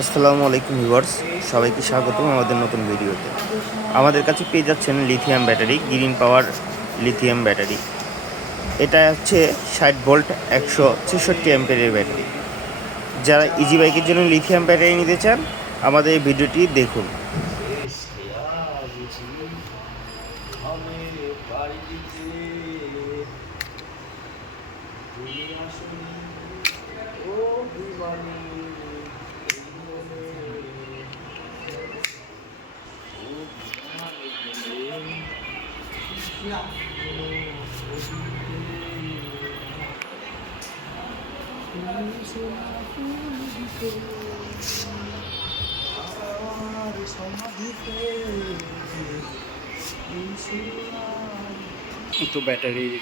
আসসালামু আলাইকুম ভিউয়ার্স, সবাইকে স্বাগতম আমাদের নতুন ভিডিওতে। আমাদের কাছে পেয়ে যাচ্ছেন lithium battery Green Power lithium battery এটা হচ্ছে ষাট ভোল্ট একশো ছেষট্টি অ্যাম্পেরের ব্যাটারি যারা ইজি বাইকের জন্য লিথিয়াম ব্যাটারি নিতে চান, আমাদের এই ভিডিওটি দেখুন। তো ব্যাটারির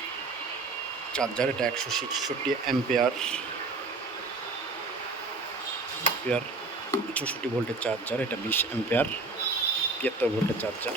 চার্জার এটা একশো ছেষট্টি অ্যাম্পেয়ার অ্যাম্পেয়ার চৌষট্টি ভোল্টের চার্জার এটা বিশ অ্যাম্পেয়ার তিয়াত্তর ভোল্টের চার্জার